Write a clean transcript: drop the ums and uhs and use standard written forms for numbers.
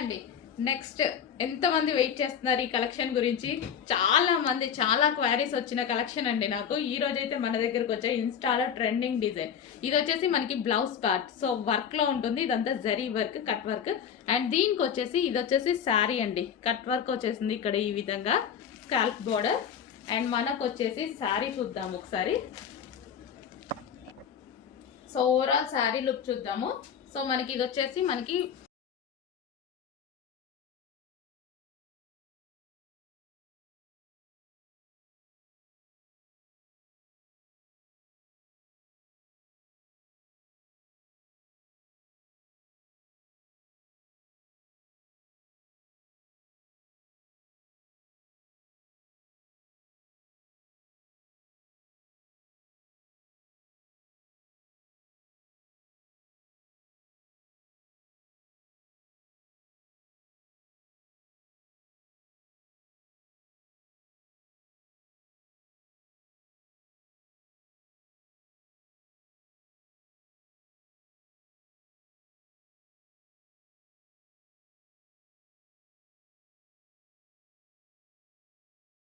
అండి. నెక్స్ట్ ఎంతమంది వెయిట్ చేస్తున్నారు ఈ కలెక్షన్ గురించి? చాలా మంది చాలా క్వైరీస్ వచ్చిన కలెక్షన్ అండి నాకు. ఈ రోజైతే మన దగ్గరకు వచ్చే ఇన్స్టాలో ట్రెండింగ్ డిజైన్. ఇది వచ్చేసి మనకి బ్లౌజ్ పార్ట్. సో వర్క్లో ఉంటుంది. ఇదంతా zari work, cut work. And దీనికి వచ్చేసి ఇది వచ్చేసి శారీ అండి. కట్ వర్క్ వచ్చేసింది ఇక్కడ ఈ విధంగా స్కాల్ప్ బోర్డర్. అండ్ మనకు వచ్చేసి శారీ చూద్దాము ఒకసారి. సో ఓవరాల్ శారీ లుక్ చూద్దాము. సో మనకి ఇది వచ్చేసి మనకి